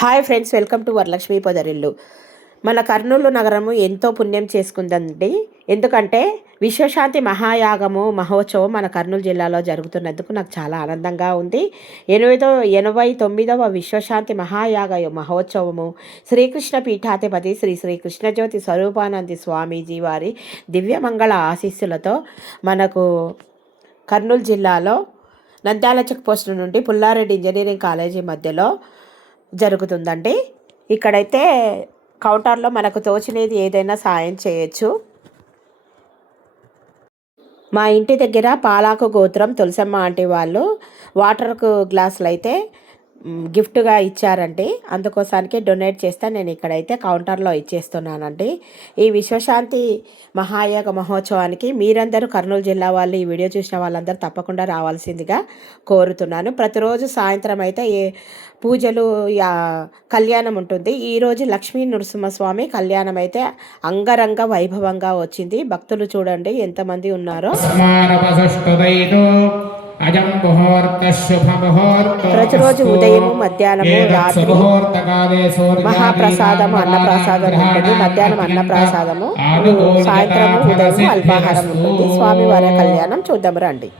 Hi friends, welcome to Varalakshmi Podarillu. మన కర్నూలు నగరము ఎంతో పుణ్యం చేసుకుందండి. ఎందుకంటే విశ్వశాంతి మహాయాగము మహోత్సవం మన కర్నూలు జిల్లాలో జరుగుతున్నందుకు నాకు చాలా ఆనందంగా ఉంది. 89వ విశ్వశాంతి మహాయాగ మహోత్సవము శ్రీకృష్ణ పీఠాధిపతి శ్రీ శ్రీ కృష్ణజ్యోతి స్వరూపానంది స్వామీజీ వారి దివ్యమంగళ ఆశీస్సులతో మనకు కర్నూలు జిల్లాలో నంద్యాల చెక్ పోస్ట్ నుండి పుల్లారెడ్డి ఇంజనీరింగ్ కాలేజీ మధ్యలో జరుగుతుందండి. ఇక్కడైతే కౌంటర్లో మనకు తోచినది ఏదైనా సాయం చేయొచ్చు. మా ఇంటి దగ్గర పాలాకు గోత్రం తులసమ్మ ఆంటీ వాళ్ళు వాటర్కు గ్లాసులు అయితే గిఫ్ట్గా ఇచ్చారండి. అందుకోసానికి డొనేట్ చేస్తే నేను ఇక్కడైతే కౌంటర్లో ఇచ్చేస్తున్నానండి. ఈ విశ్వశాంతి మహాయాగ మహోత్సవానికి మీరందరూ కర్నూలు జిల్లా వాళ్ళు ఈ వీడియో చూసిన వాళ్ళందరూ తప్పకుండా రావాల్సిందిగా కోరుతున్నాను. ప్రతిరోజు సాయంత్రం అయితే పూజలు కళ్యాణం ఉంటుంది. ఈరోజు లక్ష్మీ నరసింహస్వామి కళ్యాణం అయితే అంగరంగ వైభవంగా వచ్చింది. భక్తులు చూడండి ఎంతమంది ఉన్నారో. ప్రతిరోజు ఉదయము మధ్యాహ్నము రాత్రి మహాప్రసాదము అన్నప్రసాదం ఉంటుంది. మధ్యాహ్నం అన్నప్రసాదము, సాయంత్రము ఉదయం అల్పాహారం ఉంటుంది. స్వామివారి కళ్యాణం చూద్దాం రండి.